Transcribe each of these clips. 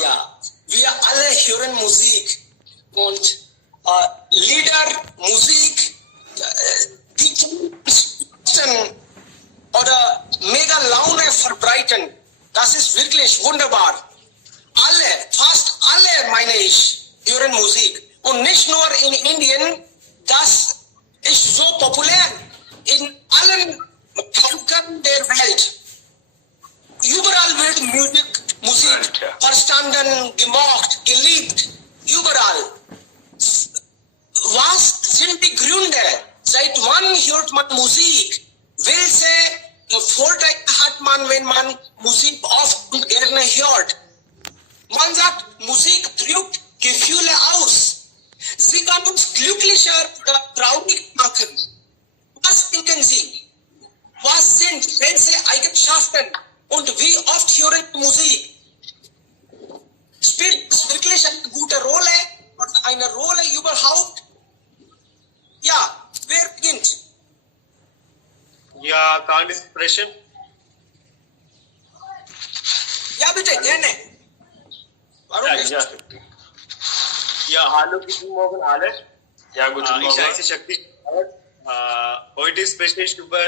Ja, wir alle hören Musik und Lieder, Musik, die oder mega Laune verbreiten. Das ist wirklich wunderbar. Alle, fast alle, meine ich, hören Musik. Und nicht nur in Indien, das ist so populär in allen Völkern der Welt. Überall wird Musik verstanden, gemocht, geliebt. Überall. Was sind die Gründe? Seit wann hört man Musik? Welche Vorteile hat man, wenn man Musik oft und gerne hört? Man sagt, Musik drückt Gefühle aus. Sie kann uns glücklicher oder traurig machen. Was denken Sie? Was sind welche Eigenschaften? Und wie oft hören Sie Musik? Spielt es wirklich eine gute Rolle? Und eine Rolle überhaupt? Ja, wer beginnt? Ja, kann ich sprechen? Ja, bitte, gerne. Warum nicht? Ja, hallo, guten Morgen alle. Ja, guten Morgen. Ich heiße Shakti. Heute spreche ich über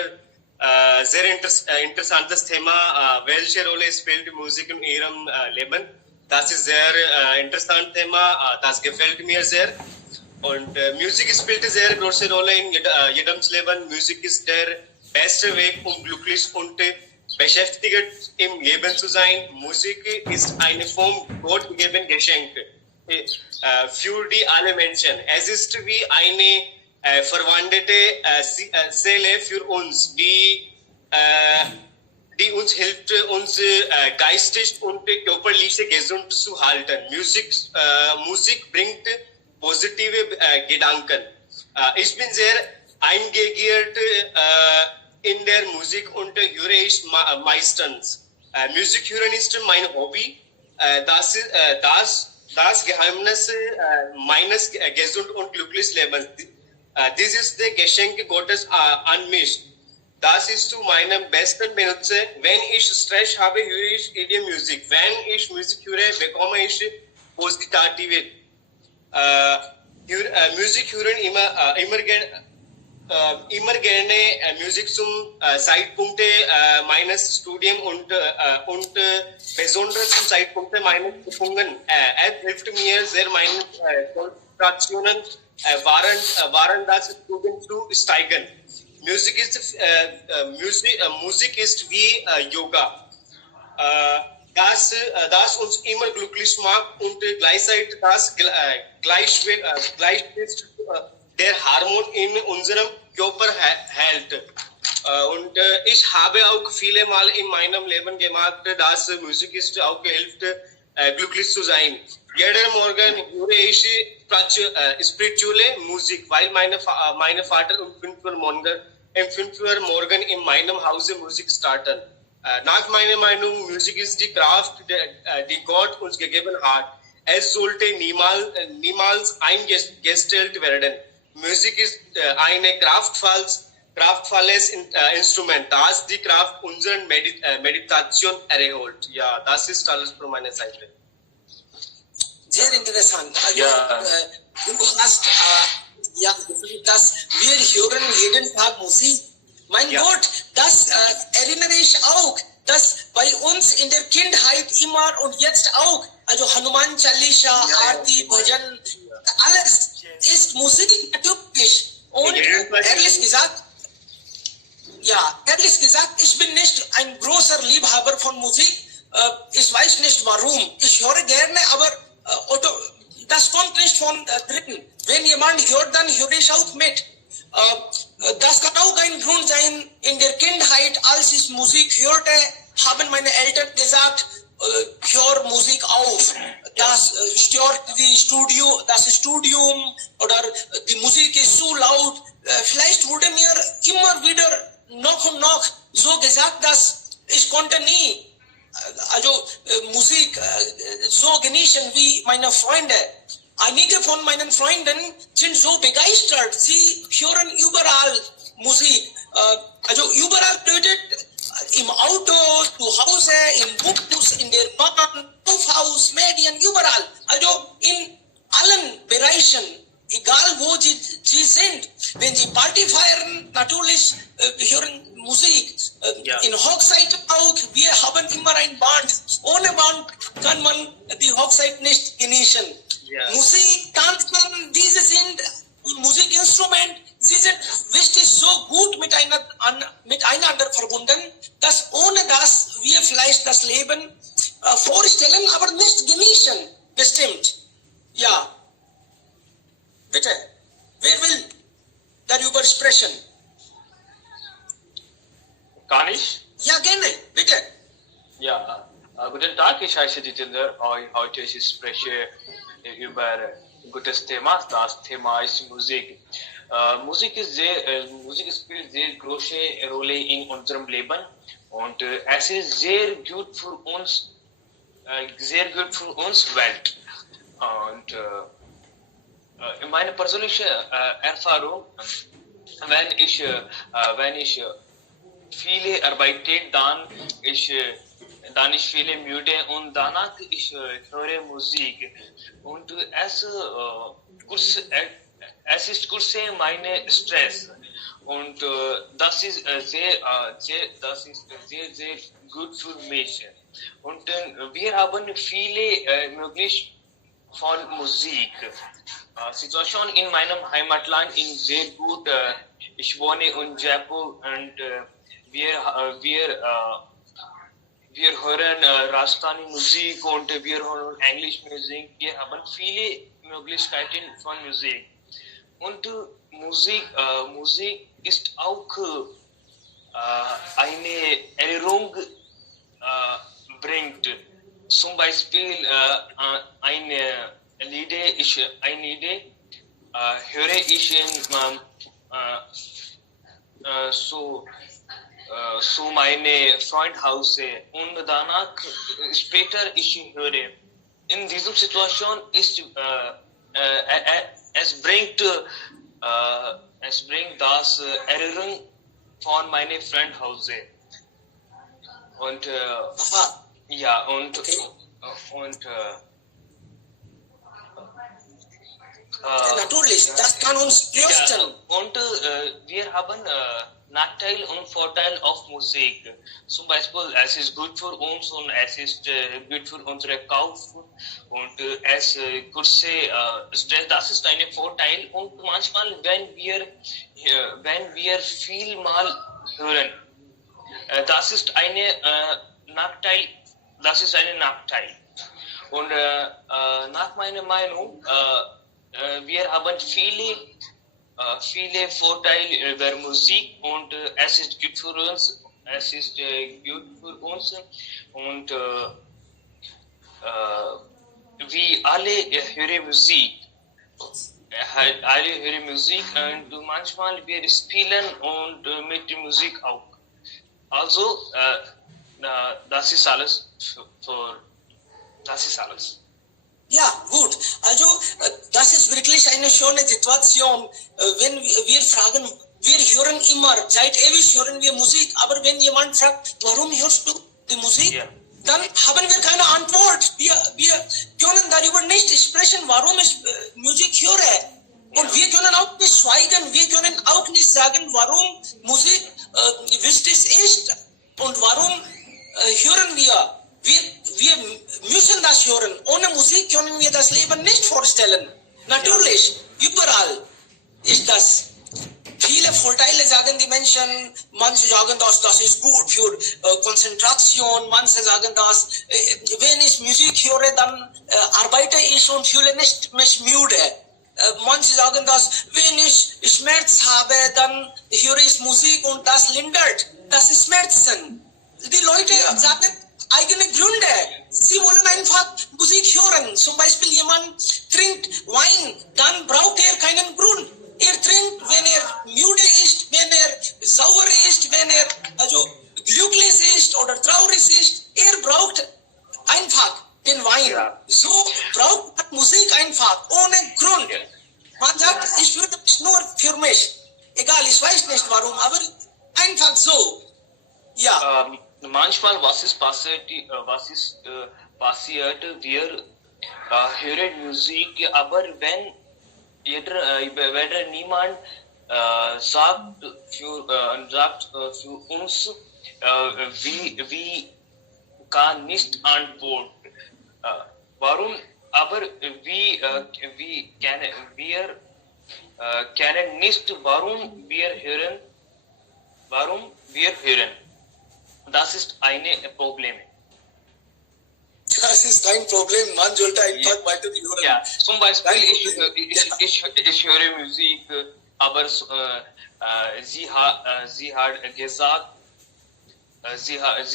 sehr interessantes Thema. Welche Rolle spielt Musik in Ihrem Leben? Das ist sehr interessantes Thema. Das gefällt mir sehr. Und Musik spielt eine sehr große Rolle in jedem Leben. Musik ist der beste Weg, um glücklich und beschäftigt im Leben zu sein. Musik ist eine vom Gott gegebene Geschenk für die alle Menschen. Es ist wie eine verwandelte Seele für uns, die uns hilft, uns geistig und körperlich gesund zu halten. Musik bringt positive Gedanken. Ich bin sehr engagiert in der Musik und höre ich meistens. Musik hören ist mein Hobby. Das Geheimnis meines gesund und glücklichen Lebens. Dies ist das Geschenk Gottes an mich. Das ist zu meinem besten Benutzer. Wenn ich Stress habe, höre ich die Musik. Wenn ich Musik höre, bekomme ich positive. Musik hören immer gerne Musik zum Zeitpunkt meines Studiums und besonders zum Zeitpunkt meines Prüfungen. Es hilft mir sehr, meine Konzentrationen waren das Studium zu steigern. Musik ist wie Yoga. Das uns immer glücklich macht und gleichzeitig das Gleichgewicht der Hormon in unserem Körper hält. Und ich habe auch viele Mal in meinem Leben gemacht, dass Musik ist auch geholfen, glücklich zu sein. Jeden Morgen höre ich spirituelle Musik, weil mein Vater um 5 Uhr morgen in meinem Hause Musik starten. Nach meiner Meinung, Musik ist die Kraft, die Gott uns gegeben hat. Es sollte niemals eingestellt werden. Musik ist ein kraftvolles Instrument, das die Kraft unserer Meditation erhält. Ja, das ist alles von meiner Seite. Sehr interessant. Also, Ja. Du hast dass wir hören jeden Tag Musik. Mein Gott, das erinnere ich auch, dass bei uns in der Kindheit immer und jetzt auch, also Hanuman Chalisa, Aarti, Bhajan, alles ist Musik natürlich. Und ehrlich gesagt, ich bin nicht ein großer Liebhaber von Musik. Ich weiß nicht warum. Ich höre gerne, aber das kommt nicht von Dritten. Wenn jemand hört, dann höre ich auch mit. Das kann auch ein Grund sein, in der Kindheit, als ich Musik hörte, haben meine Eltern gesagt, hör Musik auf. Das stört das Studium oder die Musik ist zu laut. Vielleicht wurde mir immer wieder noch und noch so gesagt, dass ich konnte nie Musik so genießen wie meine Freunde. Einige von meinen Freunden sind so begeistert, sie hören überall Musik. Überall bedeutet, im Auto, zu Hause, im Bus, in der Bahn, Kaufhaus, Medien, überall. Also in allen Bereichen, egal wo sie sind. Wenn sie Party feiern, natürlich hören Musik. In Hochzeit auch, wir haben immer ein Band. Ohne Band kann man die Hochzeit nicht genießen. Musik, Tanzen, diese sind Musikinstrumente, sie sind wichtig, so gut miteinander verbunden, dass ohne das wir vielleicht das Leben vorstellen, aber nicht genießen, bestimmt. Ja, bitte, wer will darüber sprechen? Kann ich? Ja, gerne, bitte. Ja, guten Tag, ich heiße Jitender. Heute ich spreche über ein gutes Thema. Das Thema ist Musik. Musik spielt sehr große Rolle in unserem Leben und es ist sehr gut für uns Welt. Und in meiner persönlichen Erfahrung, wenn ich viele arbeite, dann ich viele müde und danach ich höre Musik und es ist kurz meine Stress und das ist sehr gut für mich und wir haben viele Möglichkeiten von Musik. Situation in meinem Heimatland ist sehr gut. Ich wohne in Jaipur und wir hören Rajasthani Musik und wir hören English Musik. Wir haben viele Möglichkeiten von Musik. Und Musik ist auch eine Erinnerung bringt. Zum Beispiel ein Lied höre ich zu meine Freund Hause und danach später ich höre. In dieser Situation ist es bringt das Erinnerung von meinem Freund Hause und ja und Okay. Natürlich, das kann uns trösten. Ja, und wir haben Nachteil und Vorteil auf Musik. Zum Beispiel, es ist gut für uns und es ist gut für unsere Kauf und es kurze Stress, das ist ein Vorteil. Und manchmal, wenn wir viel mal hören, das ist eine Nachteil. Das ist ein Nachteil. Und nach meiner Meinung, wir haben viele Vorteile über Musik und es ist gut für uns. Und wir alle hören Musik. Alle hören Musik und manchmal wir spielen und mit der Musik auch. Also das ist alles. Das ist alles. Ja, gut. Also, das ist wirklich eine schöne Situation. Wenn wir fragen, wir hören immer, seit ewig hören wir Musik, aber wenn jemand fragt, warum hörst du die Musik, Ja. dann haben wir keine Antwort. Wir können darüber nicht sprechen, warum ich Musik höre. Und wir können auch nicht schweigen, wir können auch nicht sagen, warum Musik wichtig ist und warum hören wir. Wir müssen das hören. Ohne Musik können wir das Leben nicht vorstellen. Natürlich, überall ist das. Viele Vorteile sagen die Menschen. Manche sagen, das ist gut für Konzentration. Manche sagen, wenn ich Musik höre, dann arbeite ich und fühle nicht mich müde. Manche sagen, wenn ich Schmerz habe, dann höre ich Musik und das lindert das Schmerzen. Die Leute sagen eigene Gründe. Sie wollen einfach Musik hören. Zum Beispiel jemand trinkt Wein, dann braucht er keinen Grund. Er trinkt, wenn er müde ist, wenn er sauer ist, wenn er glücklich ist oder traurig ist. Er braucht einfach den Wein. Ja. So braucht man Musik einfach, ohne Grund. Man sagt, ich würde mich nur für mich. Egal, ich weiß nicht warum, aber einfach so. Ja. Manchmal passiert, wir hören Musik, aber wenn niemand sagt für uns, wie kann nicht antworten. Warum? Aber wie kennen nicht, warum wir hören. Das ist ein Problem. Das ist kein Problem. Man sollte einfach weiter hören. Ja, zum Beispiel, ich höre Musik, aber sie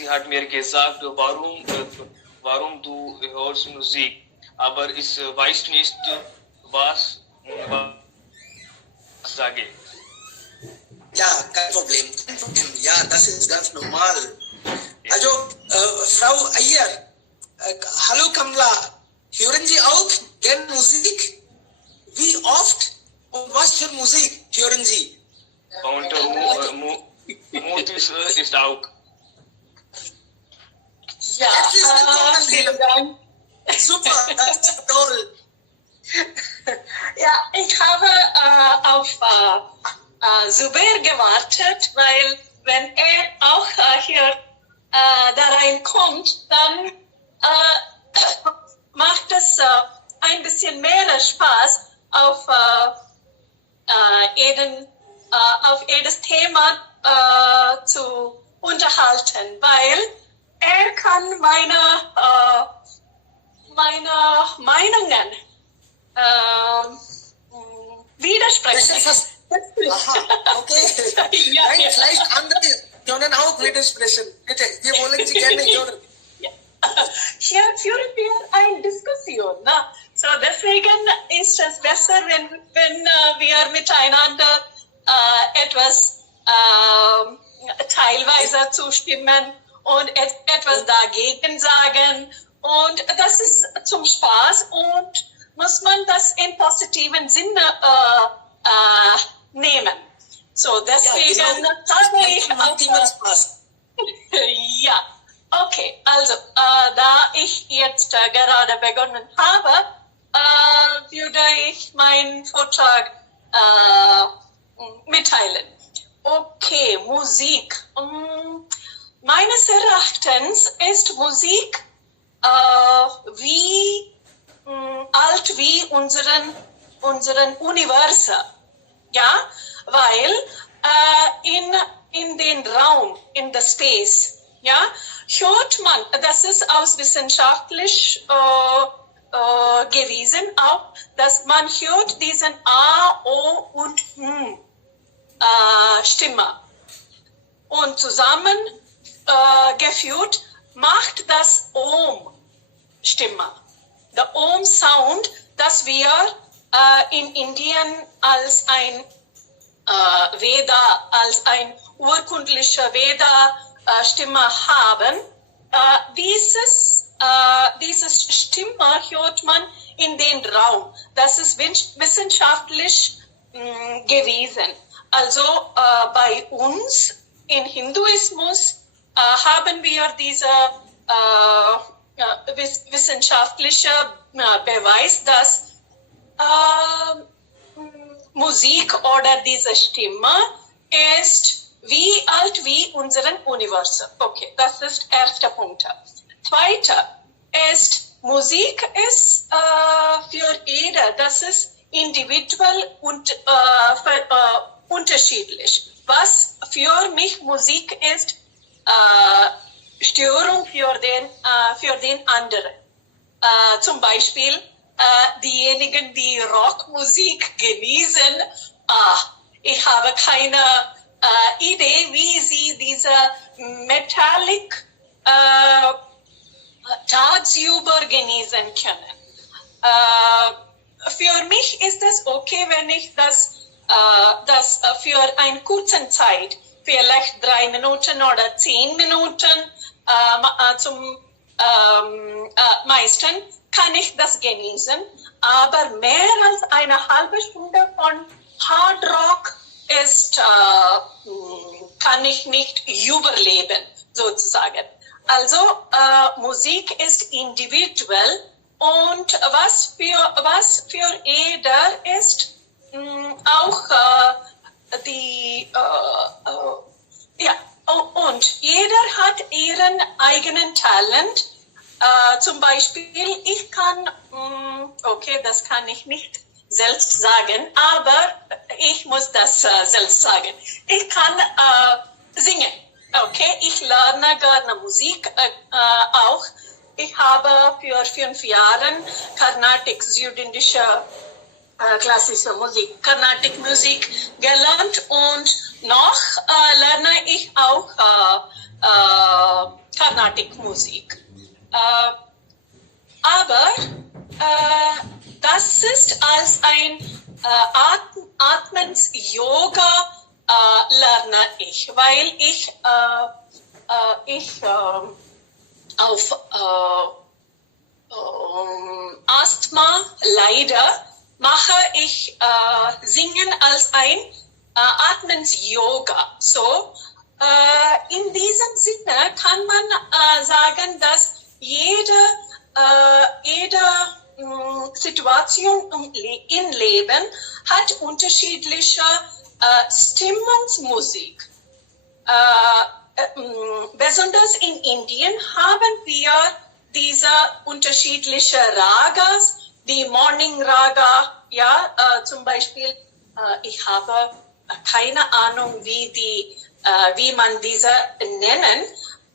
hat mir gesagt, warum du hörst Musik, aber ich weiß nicht, was sage ich. Ja, kein Problem. Ja, das ist ganz normal. Also, Frau Ayer, hallo Kamla, hören Sie auch gerne Musik? Wie oft und was für Musik hören Sie? Und Mut ist auch. Ja, vielen Dank. Super, das ist toll. Ja, ich habe auf Zubair gewartet, weil wenn er auch hier da reinkommt, dann macht es ein bisschen mehr Spaß auf jedes Thema zu unterhalten, weil er kann meine Meinungen widersprechen. Aha, okay. Ja, Nein, ja. vielleicht andere können auch widersprechen. Bitte, wir wollen Sie gerne hören. Hier führen wir eine Diskussion. Ne? So deswegen ist es besser, wenn wir miteinander etwas teilweise zustimmen und etwas dagegen sagen. Und das ist zum Spaß und muss man das im positiven Sinne nehmen. So deswegen habe ich auch... Spaß. Ja, okay. Also, da ich jetzt gerade begonnen habe, würde ich meinen Vortrag mitteilen. Okay, Musik. Meines Erachtens ist Musik wie alt wie unseren Universum. Ja, weil in den Raum, in the Space, ja, hört man, das ist aus wissenschaftlich gewiesen auch, dass man hört diesen A, O und M Stimme. Und zusammen geführt macht das Om Stimme. Der Om Sound, das wir in Indien als ein Veda, als ein urkundlicher Veda Stimme haben. Dieses Stimme hört man in den Raum. Das ist wissenschaftlich gewiesen. Also bei uns im Hinduismus haben wir diese wissenschaftliche Beweis, dass Musik oder diese Stimme ist wie alt wie unseren Universum. Okay, das ist der erste Punkt. Zweiter ist, Musik ist für jeder, das ist individuell und unterschiedlich. Was für mich Musik ist, Störung für den anderen. Zum Beispiel diejenigen, die Rockmusik genießen, ich habe keine Idee, wie sie diese Metallic tagsüber genießen können. Für mich ist es okay, wenn ich das für eine kurze Zeit, vielleicht 3 Minuten oder 10 Minuten zum meisten, kann ich das genießen. Aber mehr als eine halbe Stunde von Hard Rock kann ich nicht überleben. sozusagen. Also Musik ist individuell und was für jeder ist auch und jeder hat ihren eigenen Talent. Zum Beispiel, ich kann, okay, das kann ich nicht selbst sagen, aber ich muss das selbst sagen. Ich kann singen, okay, ich lerne gerne Musik auch. Ich habe für 5 Jahre Carnatic, südindische klassische Musik, Carnatic Musik gelernt und noch lerne ich auch Carnatic Musik. Aber das ist als ein Atmens-Yoga lerne ich, weil ich auf Asthma leider mache ich Singen als ein Atmens-Yoga. So, in diesem Sinne kann man sagen, dass jede Situation im Leben hat unterschiedliche Stimmungsmusik. Besonders in Indien haben wir diese unterschiedlichen Ragas, die Morning Raga, ja, zum Beispiel, ich habe keine Ahnung, wie man diese nennen,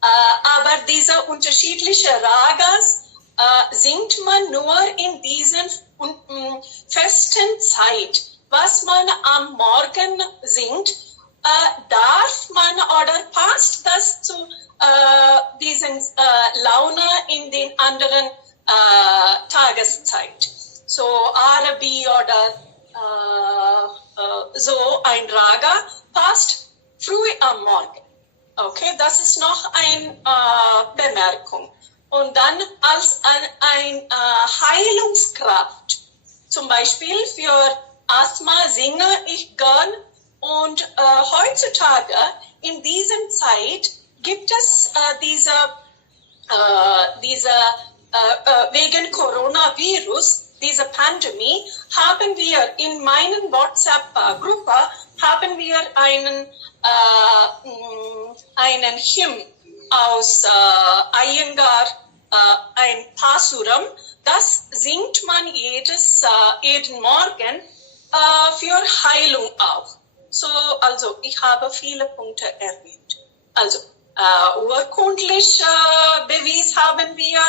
aber diese unterschiedlichen Ragas singt man nur in diesen festen Zeit. Was man am Morgen singt, darf man oder passt das zu diesen Laune in den anderen Tageszeit. So Arabi oder so ein Raga passt früh am Morgen. Okay, das ist noch eine Bemerkung. Und dann als ein Heilungskraft, zum Beispiel für Asthma singe ich gern und heutzutage in dieser Zeit gibt es wegen Coronavirus, diese Pandemie, haben wir in meinen WhatsApp-Gruppe haben wir einen Hymn aus Iyengar, ein Pasuram, das singt man jeden Morgen für Heilung auch. So, also ich habe viele Punkte erwähnt. Also urkundlich Beweis haben wir,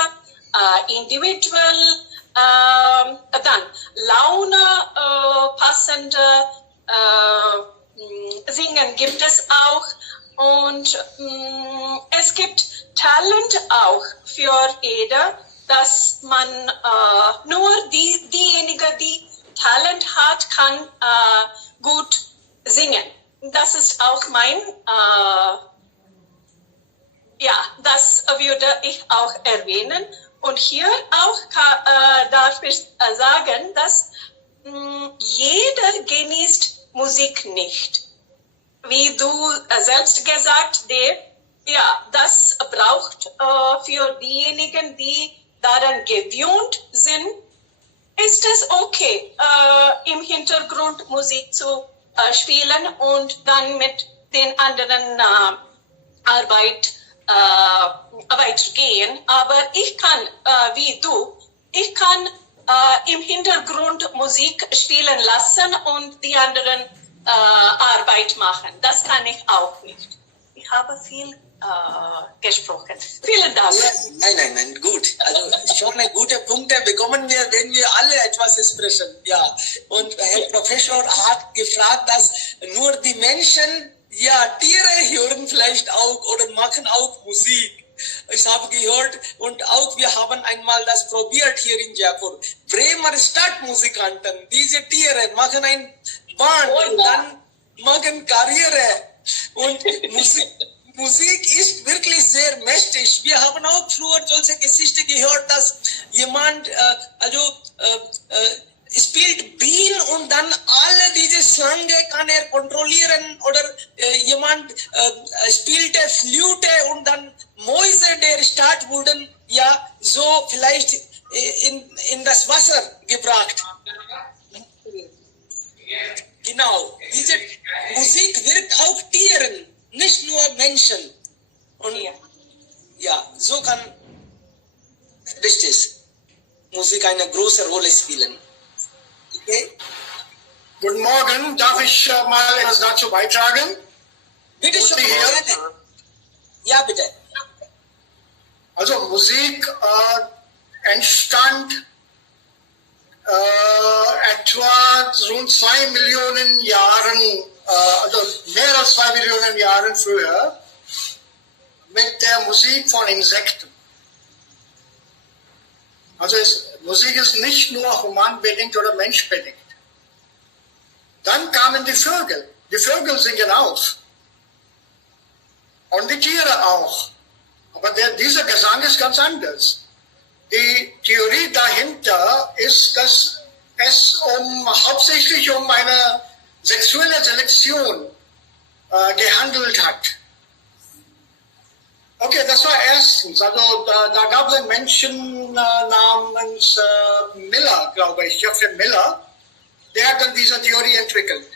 individuell, dann Laune passende Singen gibt es auch und es gibt Talent auch für jeder, dass man nur diejenige, die Talent hat, kann gut singen. Das ist auch mein, das würde ich auch erwähnen. Und hier auch darf ich sagen, dass jeder genießt Musik nicht. Wie du selbst gesagt, Dave, ja, das braucht für diejenigen, die daran gewöhnt sind, ist es okay, im Hintergrund Musik zu spielen und dann mit den anderen Arbeit weitergehen. Aber ich kann, wie du, ich kann im Hintergrund Musik spielen lassen und die anderen Arbeit machen. Das kann ich auch nicht. Ich habe viel gesprochen. Vielen Dank. Ja, nein, gut. Also schon eine gute Punkte bekommen wir, wenn wir alle etwas sprechen. Ja. Und Herr Professor hat gefragt, dass nur die Menschen, ja, Tiere hören vielleicht auch oder machen auch Musik. Ich habe gehört und auch wir haben einmal das probiert hier in Jaipur. Bremer Stadtmusikanten, diese Tiere machen ein Band und dann machen Karriere. Und Musik ist wirklich sehr mächtig. Wir haben auch früher solche Geschichten gehört, dass jemand, spielt Bienen und dann alle diese Slange kann er kontrollieren oder jemand spielte Flöte und dann Mäuse der Stadt wurden ja so vielleicht in das Wasser gebracht. Genau, diese Musik wirkt auch Tieren, nicht nur Menschen. Und ja, so kann richtig Musik eine große Rolle spielen. Okay? Guten Morgen, darf ich mal etwas dazu beitragen? Bitte schon. Ja, bitte. Also Musik entstand etwa rund 2 Millionen Jahren, also mehr als 2 Millionen Jahren früher, mit der Musik von Insekten. Also Musik ist nicht nur humanbedingt oder menschbedingt. Dann kamen die Vögel. Die Vögel singen auch. Und die Tiere auch. Aber dieser Gesang ist ganz anders. Die Theorie dahinter ist, dass es hauptsächlich um eine sexuelle Selektion gehandelt hat. Okay, das war erstens. Also da gab es einen Menschen namens Miller, glaube ich, Geoffrey Miller, der hat dann diese Theorie entwickelt.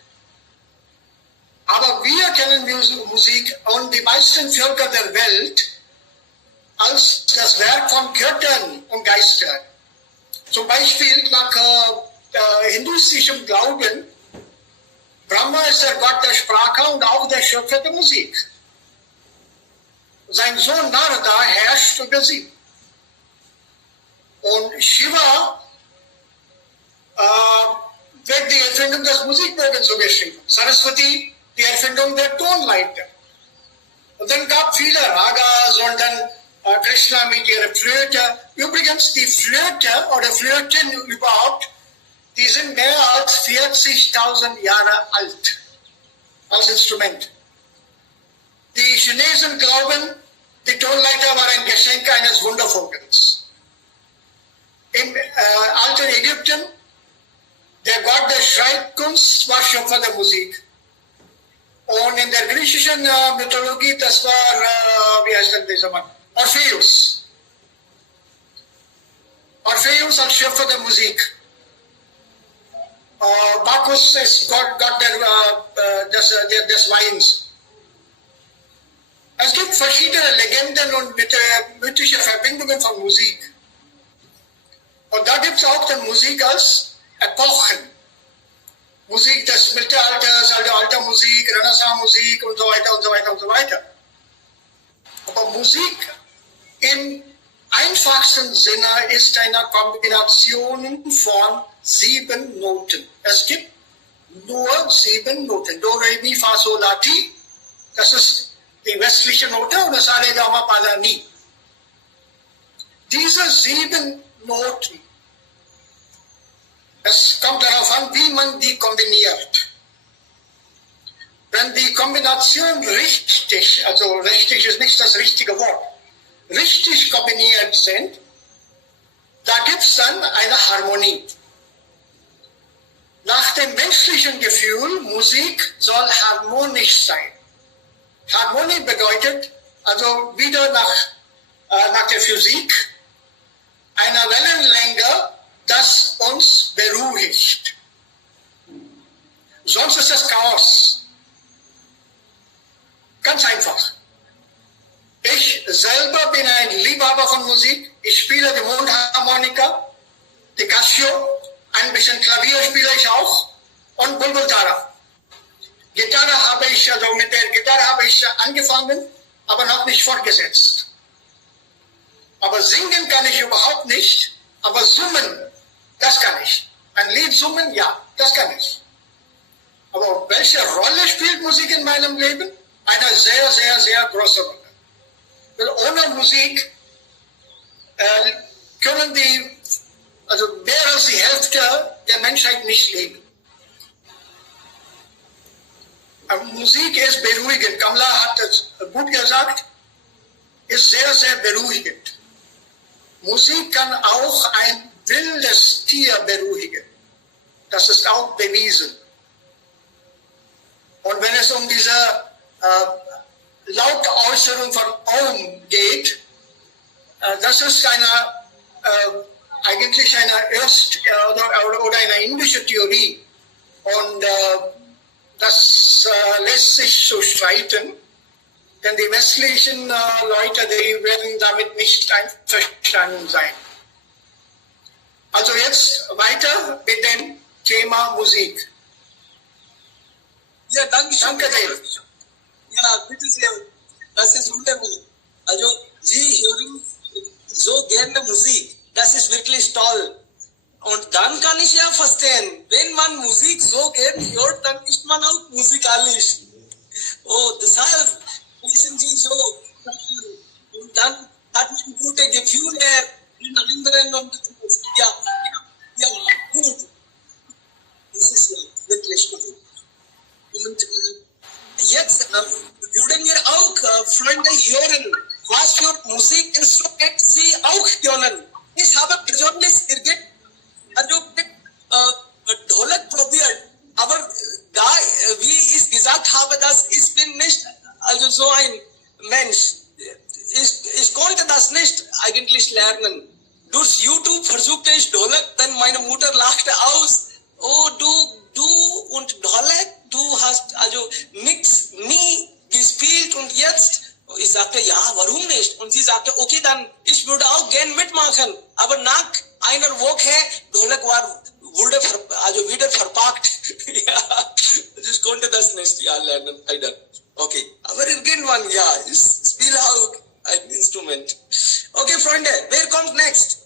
Aber wir kennen Musik und die meisten Völker der Welt als das Werk von Göttern und Geistern. Zum Beispiel nach hinduistischem Glauben, Brahma ist der Gott der Sprache und auch der Schöpfer der Musik. Sein Sohn Narada herrscht über sie. Und Shiva wird die Erfindung des Musikbogens zugeschrieben. Saraswati die Erfindung der Tonleiter. Und dann gab viele Ragas und dann Krishna mit ihrer Flöte. Übrigens, die Flöte oder Flöten überhaupt, die sind mehr als 40.000 Jahre alt als Instrument. Die Chinesen glauben, die Tonleiter war ein Geschenk eines Wundervogels. Im alten Ägypten, der Gott der Schreibkunst war Schöpfer der Musik. Und in der griechischen Mythologie, das war, wie heißt denn dieser Mann? Orpheus. Orpheus als Schöpfer der Musik. Bacchus ist Gott des Weins. Es gibt verschiedene Legenden und mythische Verbindungen von Musik. Und da gibt es auch die Musik als Epochen. Musik des Mittelalters, alte Musik, Renaissance-Musik und so weiter und so weiter und so weiter. Aber Musik im einfachsten Sinne ist eine Kombination von 7 Noten. Es gibt nur 7 Noten. Do, Re, Mi, Fa, Sol, La, Ti. Das ist die westliche Note und das Re, Ga, Ma, Pa, Da, Ni. Diese 7 Noten, es kommt darauf an, wie man die kombiniert. Wenn die Kombination richtig, also richtig ist nicht das richtige Wort, richtig kombiniert sind, da gibt es dann eine Harmonie. Nach dem menschlichen Gefühl, Musik soll harmonisch sein. Harmonie bedeutet, also wieder nach der Physik, eine Wellenlänge, das uns beruhigt. Sonst ist das Chaos. Ganz einfach. Ich selber bin ein Liebhaber von Musik. Ich spiele die Mundharmonika, die Casio, ein bisschen Klavier spiele ich auch und Bulbultara. Gitarre habe ich, also mit der Gitarre habe ich angefangen, aber noch nicht fortgesetzt. Aber singen kann ich überhaupt nicht, aber summen, das kann ich. Ein Lied summen, ja, das kann ich. Aber welche Rolle spielt Musik in meinem Leben? Eine sehr, sehr, sehr große Rolle. Weil ohne Musik können mehr als die Hälfte der Menschheit nicht leben. Musik ist beruhigend. Kamla hat das gut gesagt, ist sehr, sehr beruhigend. Musik kann auch ein wildes Tier beruhigen. Das ist auch bewiesen. Und wenn es um diese laute Äußerung von Om geht, das ist eigentlich oder eine indische Theorie. Und das lässt sich so streiten, denn die westlichen Leute, die werden damit nicht einverstanden sein. Also jetzt weiter mit dem Thema Musik. Ja, danke schön. Danke sehr. Ja, bitte sehr. Das ist wunderbar. Also, Sie hören so gerne Musik. Das ist wirklich toll. Und dann kann ich ja verstehen, wenn man Musik so gerne hört, dann ist man auch musikalisch. Oh, deshalb wissen Sie so. Und dann hat man gute Gefühle in anderen und ja, gut. Das ist ja wirklich gut. Und jetzt würden wir auch Freunde hören, was für Musikinstrumente Sie auch können. Ich habe persönlich Dholak probiert, aber da, wie ich gesagt habe, dass ich bin nicht also so ein Mensch. Ich konnte das nicht eigentlich lernen. Durch YouTube versuchte ich Dholak, dann meine Mutter lachte aus. Oh, du und Dholak, du hast also nichts nie gespielt und jetzt, ich sagte, ja, warum nicht? Und sie sagte, okay, dann, ich würde auch gern mitmachen. Aber nach einer Woche, Dholak wurde wieder verpackt. Ja, ich konnte das nicht lernen, leider. Okay, aber irgendwann, ja, ich spiele auch ein Instrument. Okay, Freunde, wer kommt next?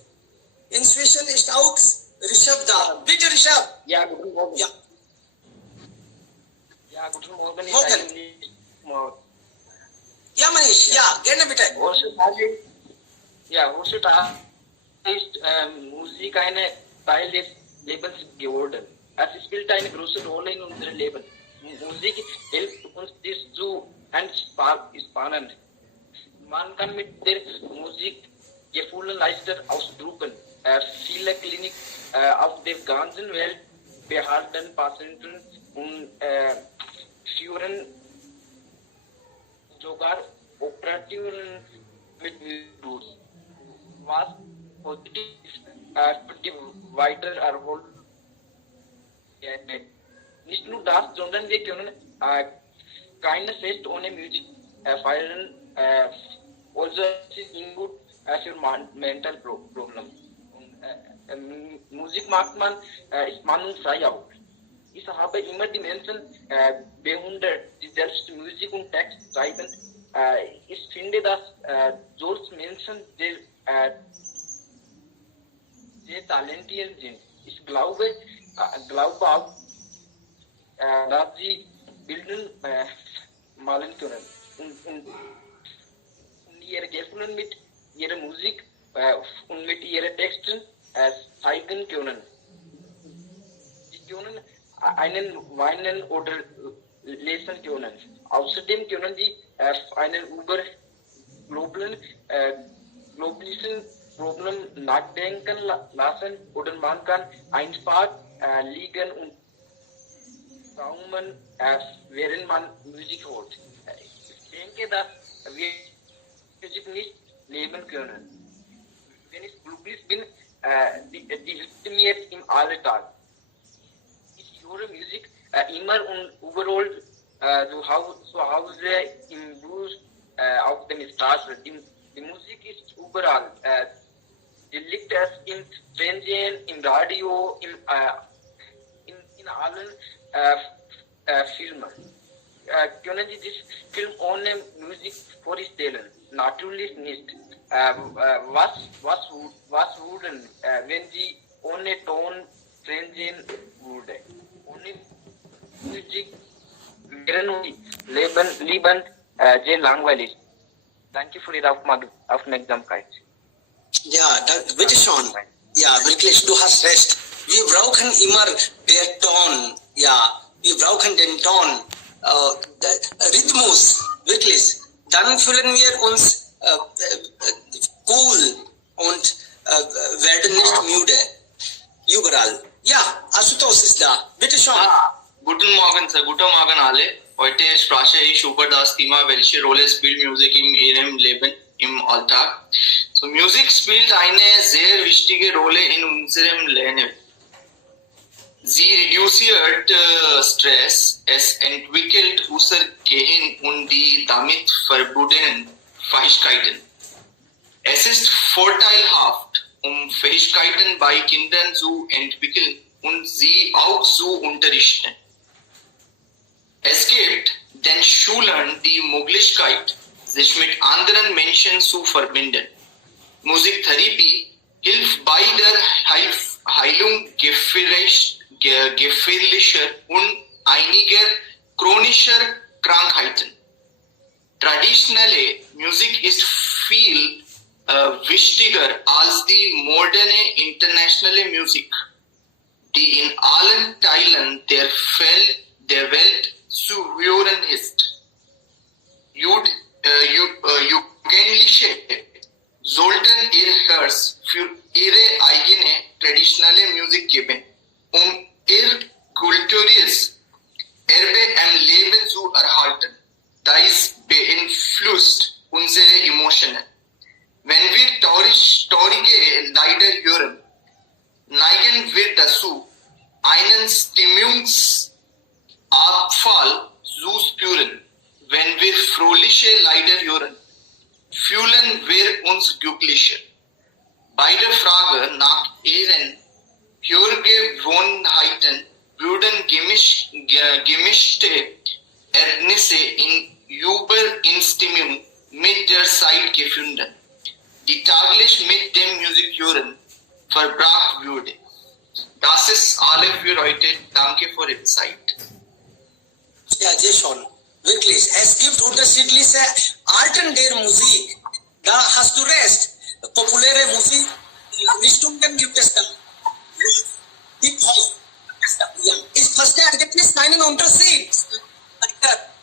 Inzwischen ist auch Rishabh da. Bitte, Rishabh. Ja, guten Morgen. Ja. Ja, guten Morgen. Morgen. Ja, Manish, ja, gerne bitte. Heutzutage ist Musik eine Teil des Lebens geworden. Es spielt eine große Rolle in unserem Leben. Musik hilft uns, dies zu entspannen. Man kann mit der Musik Gefühle leichter ausdrücken. Viele Kliniken auf der ganzen Welt behalten Patienten und führen sogar Operationen mit Virus, was positiv für die Weitererholung. Nicht nur das, sondern wir können keine Fest ohne Musik feiern. Also es ist gut für mental Problem. Musik macht man, ist man und frei auch. Ich habe immer die Menschen bewundert, die selbst Musik und Text schreiben. Ich finde, dass solche Menschen sehr talentiert sind. Ich glaube auch, dass sie Bilder malen können und ihre Gefühle mit ihrer Musik und mit ihren Texten zeigen können. Sie können einen weinen oder lesen können. Außerdem können sie einen über globalen Problem nachdenken lassen oder man kann einfach liegen und träumen, während man Musik hört. Ich denke, dass wir Musik nicht leben können. Wenn ich glücklich bin, die hilft mir im Alltag. Ich höre Musik immer und überall zu Hause, im Bus, auf der Straße. Die Musik ist überall. Die liegt es im Fernsehen, im Radio, in allen Filmen. Können Sie diesen Film ohne Musik vorstellen? Natürlich nicht. Was würden, wenn Sie ohne Ton Fernsehen würde? Ohne Musik wären Sie Leben sehr langweilig. Danke für Ihre Aufmerksamkeit. Ja, bitte schon. Ja, wirklich, du hast recht. Wir brauchen immer den Ton. Ja, wir brauchen den Ton. Rhythmus, wirklich. Dann fühlen wir uns cool und werden nicht müde. Überall. Ja, Ashutosh ist da. Bitte schon. Guten Morgen, Sir. Guten Morgen alle. Heute spreche ich über das Thema, welche Rolle spielt Musik in Ihrem Leben im Alltag. So, Musik spielt eine sehr wichtige Rolle in unserem Leben. Sie reduziert Stress, es entwickelt unser Gehirn und die damit verbundenen Fähigkeiten. Es ist vorteilhaft, um Fähigkeiten bei Kindern zu entwickeln und sie auch zu unterrichten. Es gibt den Schülern die Möglichkeit, sich mit anderen Menschen zu verbinden. Musiktherapie hilft bei der Heilung gefährlicher und einiger chronischer Krankheiten. Traditionelle Musik ist viel wichtiger als die moderne internationale Musik, die in allen Teilen der Welt zu hören ist. Jugendliche sollten ihr Herz für ihre eigene traditionelle Musik geben, um ihr kulturelles Erbe am Leben zu erhalten. Das beeinflusst unsere Emotionen. Wenn wir traurige Lieder hören, neigen wir dazu, einen Stimmungsabfall zu spüren. Wenn wir fröhliche Lieder hören, fühlen wir uns glücklicher. Bei der Frage nach ihren Hörgewohnheiten würden gemischte Ergebnisse in Übereinstimmung mit der Zeit gefunden, die täglich mit dem Musik hören verbracht wurde. Das ist alles für heute. Danke für die Zeit. Ja, sehr schon. Wirklich. Es gibt unterschiedliche Arten der Musik. Da hast du recht. Populäre Musik, Richtungen gibt es da. Hip-Hop. Ja. Ich verstehe eigentlich keinen Unterschied.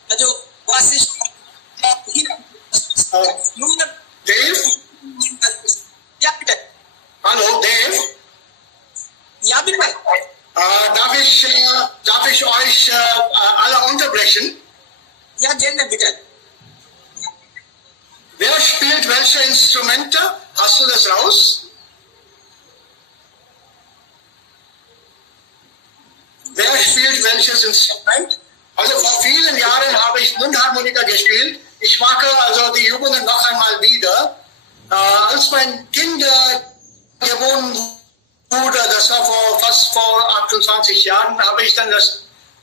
Also, was ich hier nur Dave? ja, bitte. Hallo, Dave? Ja, bitte. Darf ich euch alle unterbrechen? Ja, gerne, bitte. Wer spielt welche Instrumente? Hast du das raus? Wer spielt welches Instrument? Also vor vielen Jahren habe ich Mundharmonika gespielt. Ich mache also die Übungen noch einmal wieder. Als mein Kind geboren wurde, das war fast vor 28 Jahren, habe ich dann das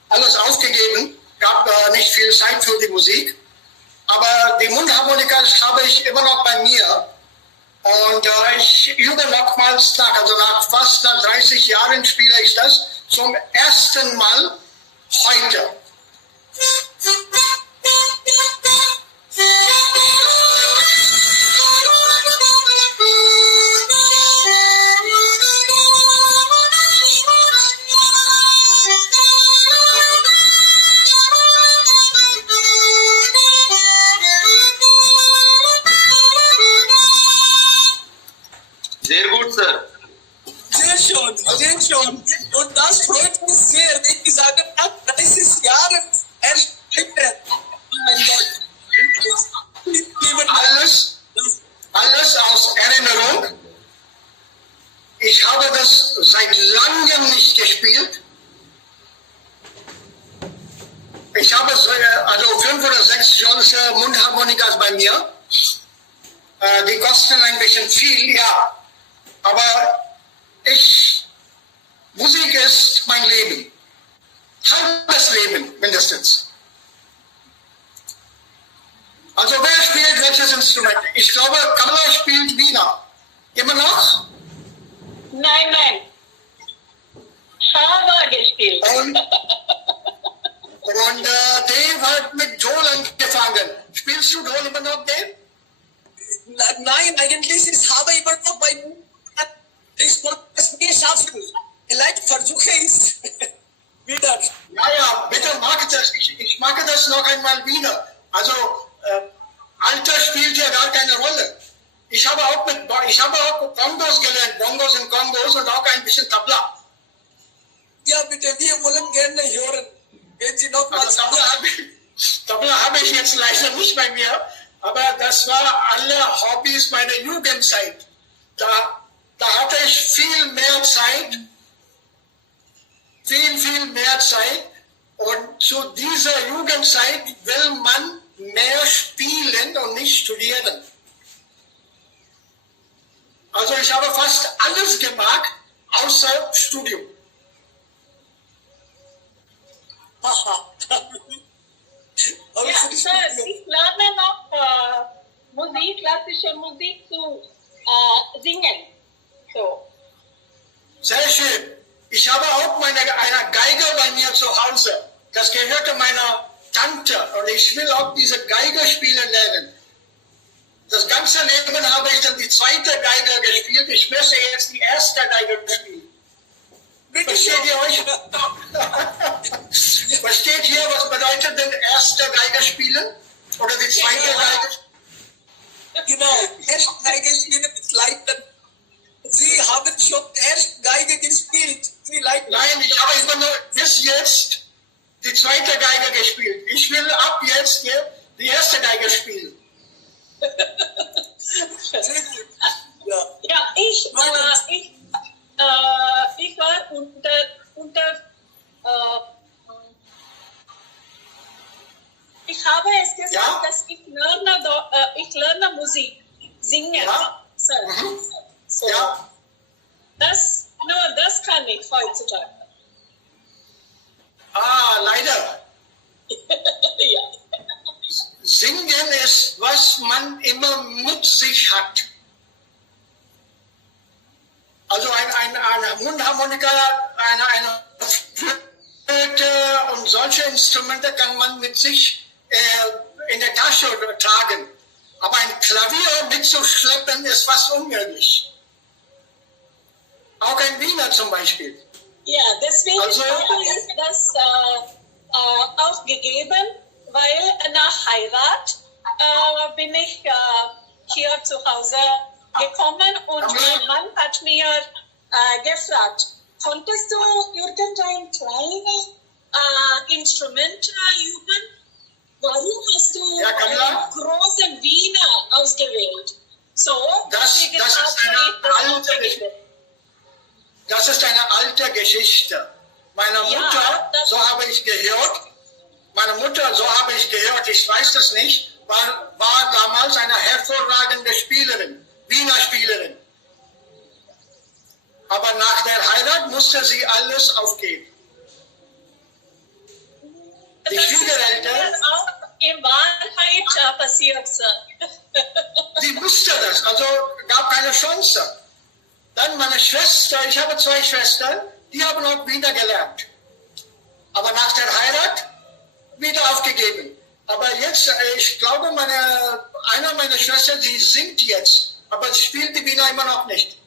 alles aufgegeben. Gab nicht viel Zeit für die Musik. Aber die Mundharmonika habe ich immer noch bei mir. Und ich übe nochmals nach, also nach 30 Jahren spiele ich das zum ersten Mal heute. Sehr gut, Sir. Sehr schön, sehr schön. Und das freut mich sehr, wenn ich sage, nach 30 Jahren erst bitte. Oh mein Gott. Alles aus Erinnerung. Ich habe das seit langem nicht gespielt. Ich habe also 5 oder 6 solche Mundharmonikas bei mir. Die kosten ein bisschen viel, ja. Aber Musik ist mein Leben. Halbes Leben mindestens. Also wer spielt welches Instrument? Ich glaube, Kamala spielt Wiener. Immer noch? Nein. Habe gespielt. Und Dave hat mit Joel angefangen. Spielst du Joel immer noch, Dave? Nein, eigentlich ist habe immer noch bei mir. Ich konnte es nie schaffen. Vielleicht versuche ich es wieder. Ja, bitte mag das. Ich mag das noch einmal wieder. Also, Alter spielt ja gar keine Rolle. Ich habe auch Bongos gelernt, Bongos und Kongos und auch ein bisschen Tabla. Ja, bitte, wir wollen gerne hören. Wenn Sie noch Also Tabla habe ich jetzt leider nicht bei mir, aber das war alle Hobbys meiner Jugendzeit. Da hatte ich viel mehr Zeit, viel mehr Zeit. Und zu dieser Jugendzeit will man mehr spielen und nicht studieren. Also ich habe fast alles gemacht, außer Studium. Haha. Aber Ja, für die Sir, Studium- ich lerne noch Musik, klassische Musik zu singen. So. Sehr schön. Ich habe auch eine Geige bei mir zu Hause. Das gehörte meiner Tante und ich will auch diese Geige spielen lernen. Das ganze Leben habe ich dann die zweite Geige gespielt. Ich möchte jetzt die erste Geige spielen. Bitte Versteht ihr euch? Versteht ihr, was bedeutet denn erste Geige spielen? Oder die zweite Ja. Geige? Genau, erst Geige spielen ist leiten. Sie haben schon erst Geige gespielt. Sie leiten. Nein, ich habe immer nur bis jetzt die zweite Geige gespielt. Ich will ab jetzt hier die erste Geige spielen. Sehr gut. Ja. Ja, ich war ich habe es gesagt, Ja? dass ich lerne Musik, singen. Ja? So. So. Ja, Das kann ich heutzutage. leider. Ja. Singen ist, was man immer mit sich hat. Also eine Mundharmonika, eine Flöte und solche Instrumente kann man mit sich in der Tasche tragen. Aber ein Klavier mitzuschleppen ist fast unmöglich. Auch ein Wiener zum Beispiel. Ja, deswegen Also- habe ich das aufgegeben, weil nach Heirat bin ich hier zu Hause gekommen und mein Mann hat mir gefragt, konntest du irgendein kleines Instrument üben? Warum hast du Ja, Camilla? einen großen Wiener ausgewählt? So, Das deswegen ist habe ich das eine alte aufgegeben. Das ist eine alte Geschichte. Meine Ja, Mutter, das- so habe ich gehört, ich weiß das nicht, war damals eine hervorragende Spielerin, Wiener Spielerin. Aber nach der Heirat musste sie alles aufgeben. Die Das ist Schwiegereltern, mir auch in Wahrheit passiert, Sir. sie musste das, also gab keine Chance. Dann meine Schwester, ich habe 2 Schwestern, die haben auch wieder gelernt. Aber nach der Heirat wieder aufgegeben. Aber jetzt, ich glaube, einer meiner Schwestern, die singt jetzt, aber sie spielt die Wiener immer noch nicht.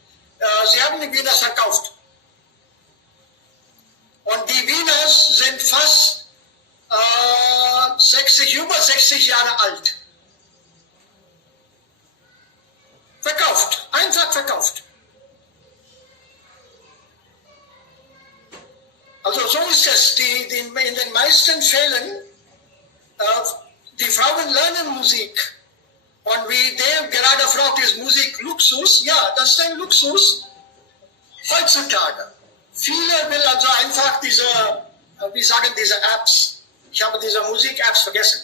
Sie haben die Wiener verkauft. Und die Wiener sind fast über 60 Jahre alt. Verkauft, einfach verkauft. Also so ist es. In den meisten Fällen, die Frauen lernen Musik. Und wie der gerade fragt, ist Musik Luxus? Ja, das ist ein Luxus heutzutage. Viele will also einfach diese Apps, ich habe diese Musik-Apps vergessen,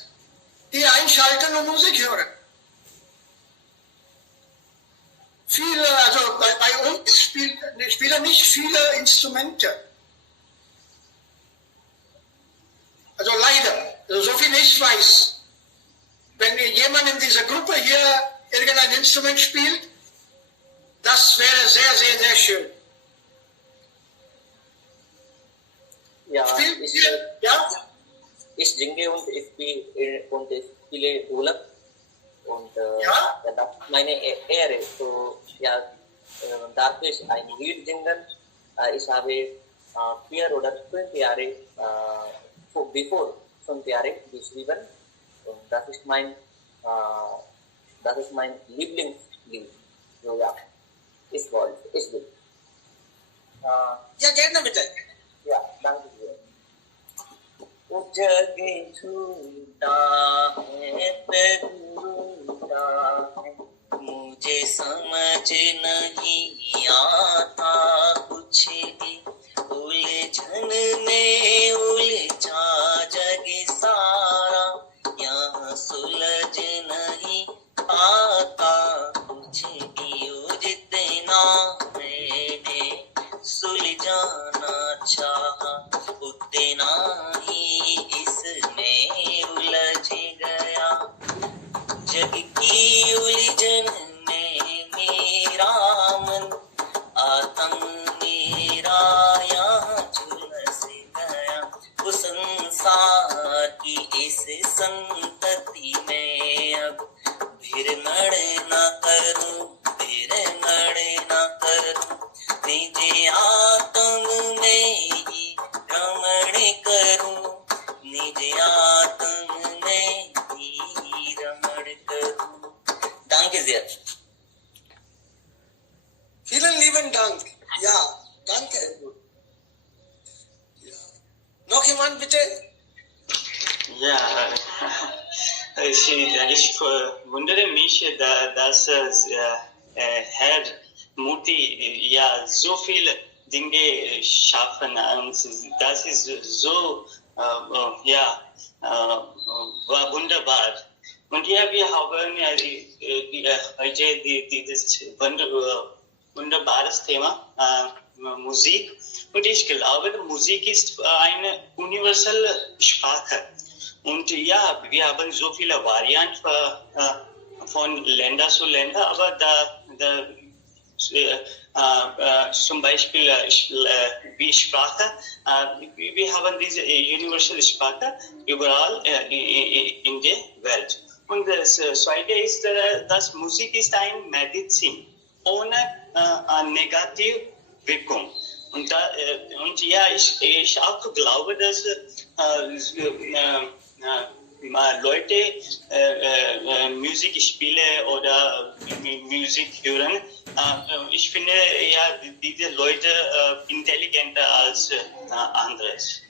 die einschalten und Musik hören. Also bei uns spielen nicht viele Instrumente. Also leider, also so viel ich weiß. Wenn jemand in dieser Gruppe hier irgendein Instrument spielt, das wäre sehr, sehr, sehr schön. Ja, Spielt ihr? Ja? ich singe und ich spiele Dholak und Ja? das ist meine Ehre. So, ja, darf ich ein Lied singen? Ich habe 4 oder 5 Jahre bevor 5 Jahre geschrieben und das ist mein Lieblingslied. So ja, ist gut. Ja, gerne bitte. Ja. danke sehr. जग झूठा है पे झूठा है, मुझे समझ नहीं आता कुछ भी, उलझन में उलझा जग सारा, यहाँ सुलझ नहीं आता कुछ भी। ओ जितना मैंने सुलझाना चाहा, उतना ही इसमें उलझ गया। जग की उलझन में मेरा मन, आत्म मेरा यहाँ झुलस गया। उस संसार की इस संतति में अब भिरमण न करूं, भिरमण न करूं, निज आत्म में ही रमण करूं, निज आत्म में ही रमण करूं। Danke sehr. Vielen lieben Dank. Ja, danke. Ja. Noch jemand bitte? Ja, ich wundere mich, dass Herr Murthy ja so viele Dinge schaffen, und das ist so war wunderbar. Und ja, wir haben heute dieses wunderbares Thema, Musik. Und ich glaube, Musik ist eine universelle Sprache. Und ja, wir haben so viele Varianten von Länder zu Länder, aber zum Beispiel wie Sprache, wir haben diese universelle Sprache überall in der Welt. Und das Zweite ist, dass Musik ist ein Medizin ohne Negativwirkung. Und ja, ich auch glaube, dass Leute Musik spielen oder Musik hören. Ich finde ja diese Leute intelligenter als anderes.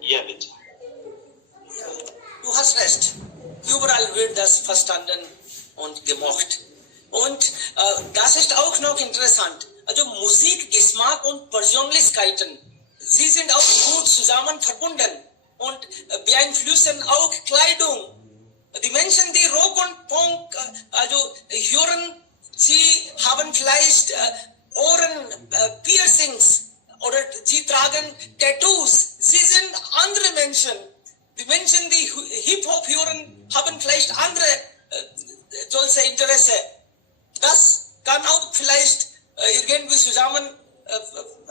Ja, bitte. Ja, du hast recht. Überall wird das verstanden und gemocht. Und das ist auch noch interessant. Also Musik, Geschmack und Persönlichkeiten, sie sind auch gut zusammen verbunden und beeinflussen auch Kleidung. Die Menschen, die Rock und Punk also hören, sie haben vielleicht Ohren-Piercings oder sie tragen Tattoos. Sie sind andere Menschen. Die Menschen, die Hip-Hop hören, haben vielleicht andere solche Interesse. Das kann auch vielleicht irgendwie zusammen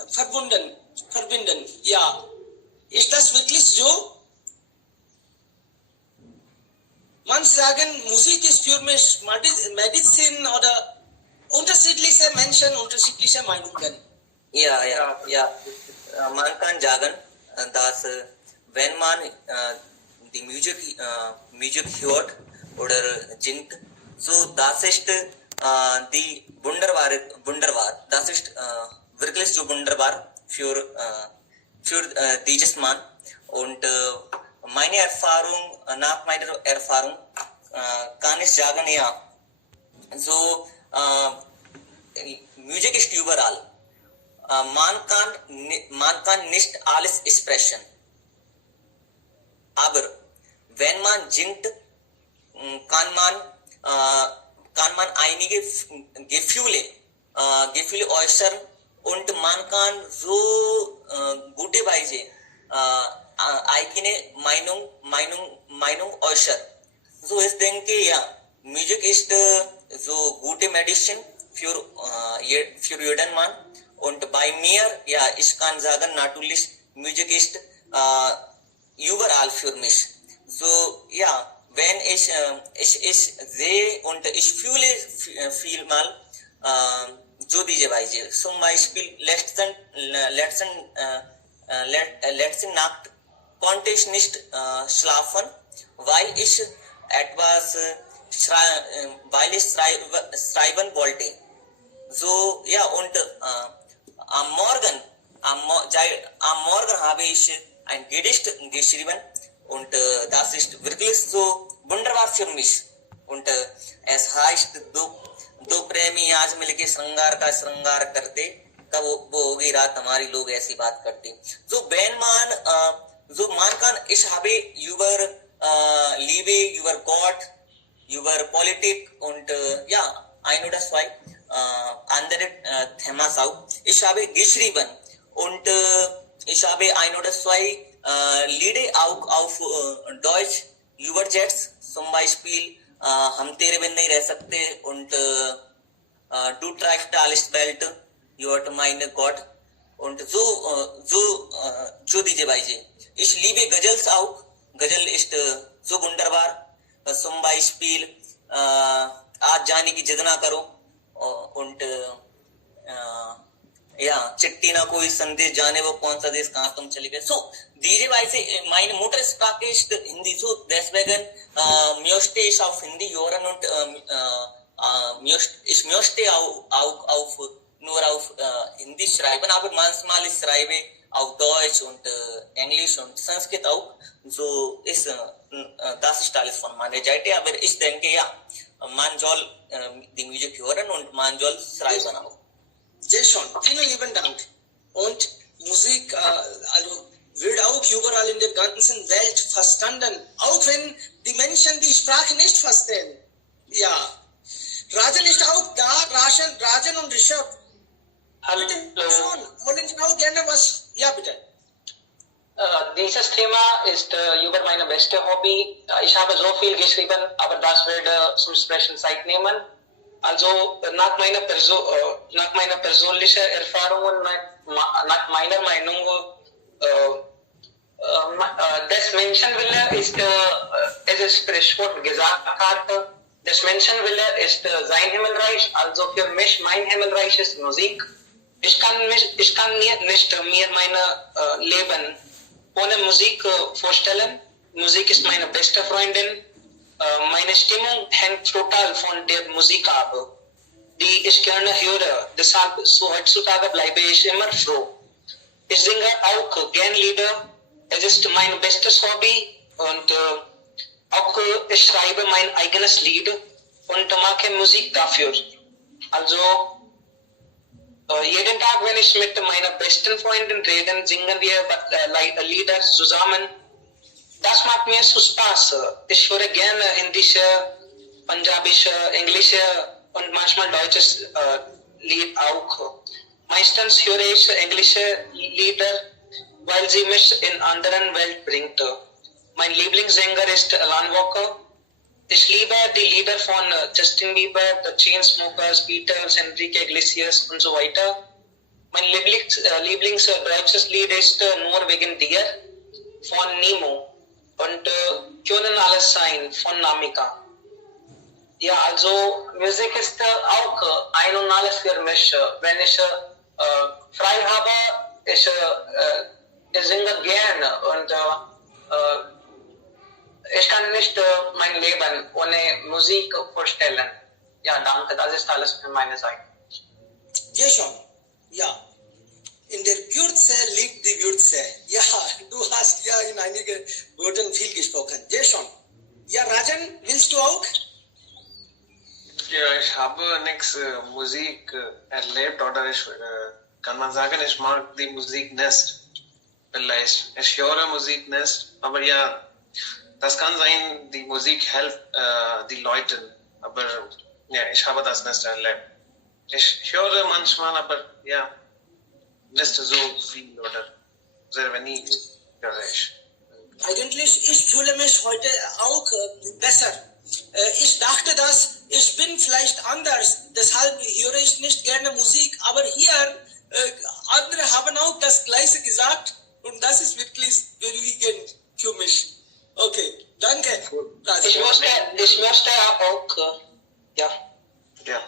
verbinden. Ja. Ist das wirklich so? Manche sagen, Musik ist für mich Medizin oder unterschiedliche Menschen, unterschiedliche Meinungen. Ja. Man kann sagen, dass wenn man die Musik hört oder singt, so das ist die wunderbar. Das ist wirklich so wunderbar für dieses Mann. Und nach meiner Erfahrung kann ich sagen, ja, so Musik ist überall. Man kann nicht alles sprechen. Aber wenn man singt, kann man einige Gefühle äußern und man kann so gute Weise eigene Meinung äußern. So ich denke, ja, Musik ist so gute Medizin für jeden Mann. Und bei mir, ja, ich kann sagen, natürlich, Musik ist überall für mich. So, ja, wenn ich sehe und ich fühle vielmal so diese Weise. Zum Beispiel letzte Nacht konnte ich nicht schlafen, weil ich etwas schreiben wollte. So, ja, und am am Morgen habe ich ein Gedicht geschrieben und das ist wirklich so wunderbar für mich. Und es heißt, दो प्रेमी आज मिलके श्रृंगार का श्रृंगार करते, कब वो होगी रात हमारी लोग ऐसी बात करते. So wenn man so man kann, ich habe über Liebe, über Gott, über Politik und ja, ein oder zwei andere Themas auch. Ich habe geschrieben und ich habe ein oder zwei Lieder auch auf Deutsch übersetzt, zum Beispiel हम तेरे बिन नहीं रह सकते und du trägst alles Welt, you are meine Gott und so दीजिए भाई जी. Ich liebe Gazels auch. Gazal ist so wunderbar. Zum Beispiel आज जाने की जिद ना करो und ja, चिट्ठी ना कोई संदेश जाने वो कौन सा देश कहाँ तुम चले गए. So diese Weise meine Muttersprache ist Hindi, so deswegen möchte ich auf Hindi hören und ich möchte auch nur auf Hindi schreiben, aber manchmal ich schreibe auf Deutsch und Englisch und Sanskrit auch. So ist das ist alles von meiner Seite, aber ich denke ja, man soll die Musik hören und man soll schreiben auch. Sehr schön, vielen lieben Dank. Und Musik also wird auch überall in der ganzen Welt verstanden, auch wenn die Menschen die Sprache nicht verstehen. Ja, Rajan ist auch da, Rajan und Rishabh. Hallo. Wollen Sie auch gerne was? Ja, bitte. Dieses Thema ist über meine beste Hobby. Ich habe so viel geschrieben, aber das würde zum Sprechen Zeit nehmen. Also nach meiner persönlichen Erfahrung und nach meiner Meinung, des Menschenwille ist, es ist Sprichwort gesagt hat, des Menschenwille ist sein Himmelreich. Also für mich, mein Himmelreich ist Musik. Ich kann nicht mir mein Leben ohne Musik vorstellen. Musik ist meine beste Freundin. Meine Stimmung hängt total von der Musik ab, die ich gerne höre. Deshalb, so heutzutage bleibe ich immer froh. Ich singe auch gern Lieder. Es ist mein bestes Hobby und auch ich schreibe mein eigenes Lied und mache Musik dafür. Also jeden Tag, wenn ich mit meiner besten Freundin rede, singen wir Lieder zusammen. Das macht mir so Spaß. Ich höre gerne indische, punjabische, englische und manchmal deutsches Lied auch. Meistens höre ich englische Lieder, weil sie mich in anderen Welt bringt. Mein Lieblingssänger ist Alan Walker. Ich liebe die Lieder von Justin Bieber, The Chainsmokers, Beatles, Enrique Iglesias und so weiter. Mein Lieblingsdeutsches Lied ist Nur wegen dir von Nemo und Können alles sein von Namika. Ja, also Musik ist auch ein und alles für mich. Wenn ich frei habe, ich singe gerne und ich kann nicht mein Leben ohne Musik vorstellen. Ja, danke, das ist alles von meiner Seite. Ja, schon. Ja. In der Kürze liegt die Würze. Ja, du hast ja in einigen Worten viel gesprochen. Ja, schon. Ja, Rajan, willst du auch? Ja, ich habe nichts Musik erlebt oder ich kann man sagen, ich mag die Musik nicht. Vielleicht. Ich höre Musik nicht, aber ja, das kann sein, die Musik hilft die Leute, aber ja, ich habe das nicht erlebt. Ich höre manchmal, aber ja, nicht so viel oder sehr wenig höre ich. Eigentlich, ich fühle mich heute auch besser. Ich dachte, dass ich bin vielleicht anders, deshalb höre ich nicht gerne Musik, aber hier, andere haben auch das Gleiche gesagt und das ist wirklich beruhigend für mich. Okay, danke. Ich möchte auch, ja. Ja,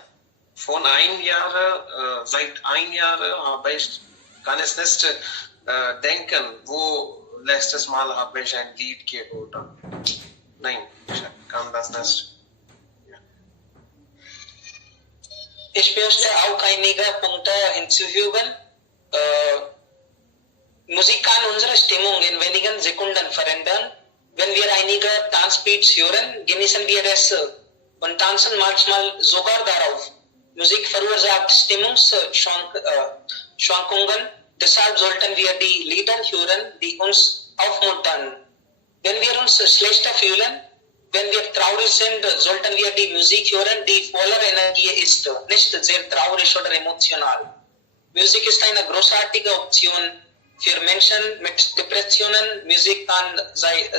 von ein Jahr, seit ein Jahr habe ich, kann ich nicht denken, wo letztes Mal habe ich ein Lied gehört. Nein, ich kann das nicht. Ja. Ich möchte auch einige Punkte hinzufügen. Musik kann unsere Stimmung in wenigen Sekunden verändern. Wenn wir einige Tanzbeats hören, genießen wir es und tanzen manchmal sogar darauf. Musik verursacht Stimmungsschwankungen. Deshalb sollten wir die Lieder hören, die uns aufmuntern. Wenn wir uns schlechter fühlen, wenn wir traurig sind, sollten wir die Musik hören, die voller Energie ist, nicht sehr traurig oder emotional. Musik ist eine großartige Option für Menschen mit Depressionen. Musik kann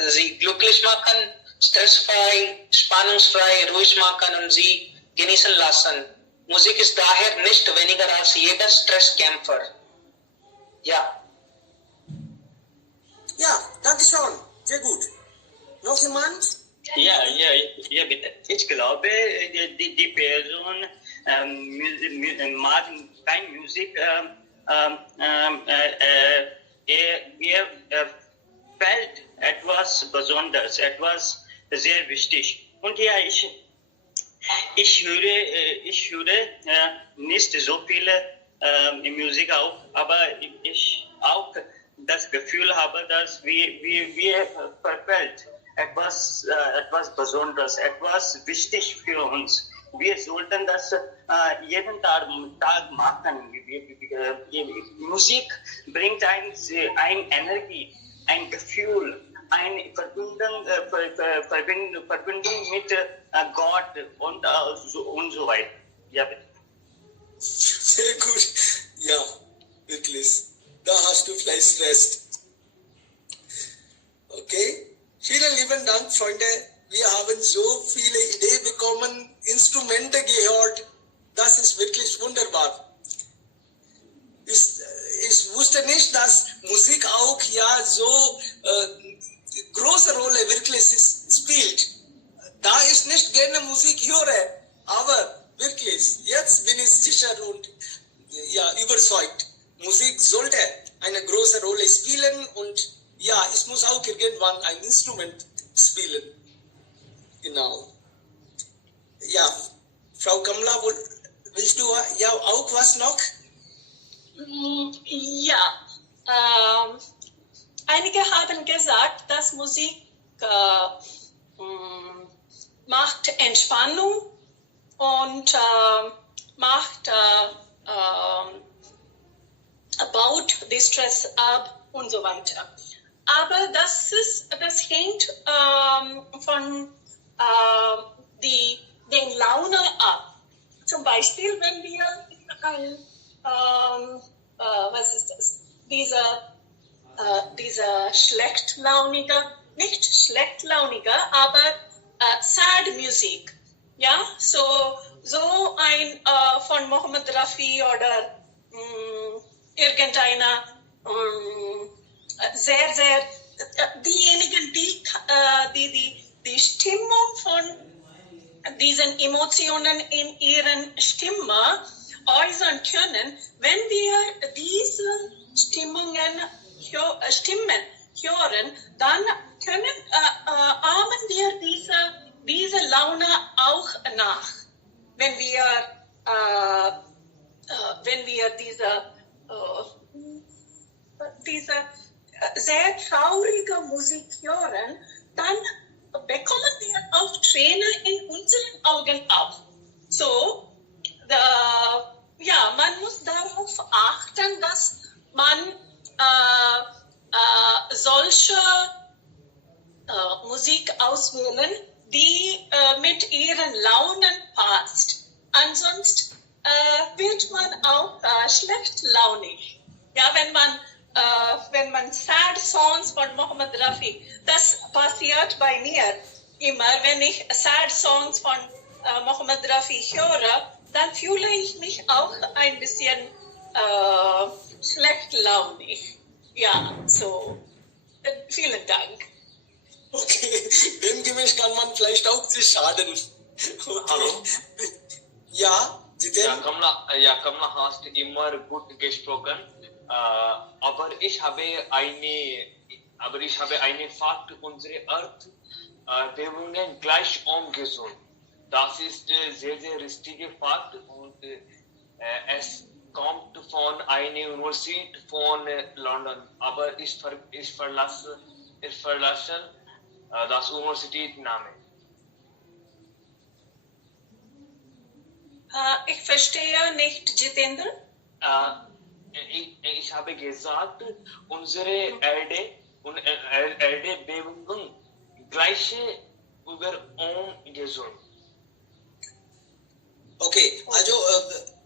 sie glücklich machen, stressfrei, spannungsfrei, ruhig machen und sie genießen lassen. Musik ist daher nicht weniger als jeder Stresskämpfer. Ja. Ja, danke schön. Sehr gut. Noch jemand? Ja, bitte. Ich glaube, die Person mag keine Musik, ihr fällt etwas Besonderes, etwas sehr wichtig. Und ja, ich höre nicht so viele Musik auch, aber ich auch das Gefühl habe, dass wir verfällt etwas Besonderes, etwas wichtig für uns. Wir sollten das jeden Tag machen. Musik bringt ein Energie, ein Gefühl, eine Verbindung mit Gott und so weiter. Ja, bitte. Sehr gut. Ja, wirklich. Da hast du vielleicht recht. Okay. Vielen lieben Dank, Freunde. Wir haben so viele Ideen bekommen, Instrumente gehört. Das ist wirklich wunderbar. Ich wusste nicht, dass Musik auch ja so große Rolle wirklich spielt. Da ich nicht gerne Musik höre, aber wirklich, jetzt bin ich sicher und ja, überzeugt. Musik sollte eine große Rolle spielen und ja, ich muss auch irgendwann ein Instrument spielen. Genau. Ja, Frau Kamla, willst du ja auch was noch? Ja, einige haben gesagt, dass Musik macht Entspannung und baut den Stress ab und so weiter. Aber das hängt von den Laune ab. Zum Beispiel, wenn wir was ist das? Dieser nicht schlechtlauniger, aber sad Musik. Ja, so ein von Mohammed Rafi oder irgendeiner sehr diejenigen, die Stimmung von diesen Emotionen in ihren Stimme äußern können, wenn wir diese Stimmen hören, dann ahmen wir diese Laune auch nach. Wenn wir diese sehr traurige Musik hören, dann bekommen wir auch Tränen in unseren Augen auf. So, man muss darauf achten, dass man solche Musik auswählen, die mit ihren Launen passt. Ansonsten wird man auch schlechtlaunig. Ja, wenn man Sad Songs von Mohammed Rafi, das passiert bei mir immer, wenn ich Sad Songs von Mohammed Rafi höre, dann fühle ich mich auch ein bisschen schlechtlaunig. Ja, so. Vielen Dank. Okay, demgemäß kann man vielleicht auch sich schaden. Okay. Hallo. Ja, Jiten? Kamla hast immer gut gesprochen. Aber ich habe eine Fakt, unsere Erdbewegungen gleich umgesund. Das ist sehr, sehr richtige Fakt und es kommt von einer Universität von London, aber ich verlasse das Universitätsname. Ich verstehe nicht, Jitendra. Ich habe gesagt, unsere Erdbebungen gleiche über umgesungen. Okay, also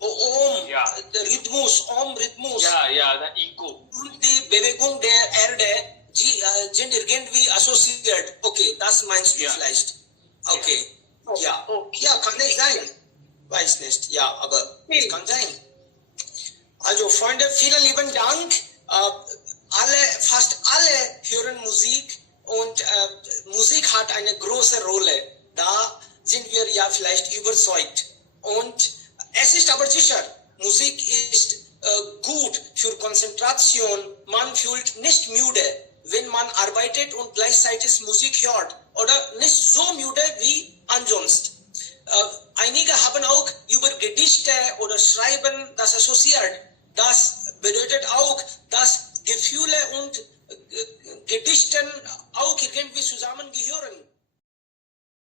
Om, Ja. der Rhythmus, Om-Rhythmus Ja, der Echo. und die Bewegung der Erde, die sind irgendwie assoziiert. Okay, das meinst du Ja. vielleicht. Okay, ja. Okay. Ja, kann nicht sein. Weiß nicht, ja, aber es kann sein. Also Freunde, vielen lieben Dank. Fast alle hören Musik und Musik hat eine große Rolle. Da sind wir ja vielleicht überzeugt. Und es ist aber sicher, Musik ist gut für Konzentration. Man fühlt nicht müde, wenn man arbeitet und gleichzeitig Musik hört. Oder nicht so müde wie ansonsten. Einige haben auch über Gedichte oder Schreiben das assoziiert. Das bedeutet auch, dass Gefühle und Gedichten auch irgendwie zusammengehören.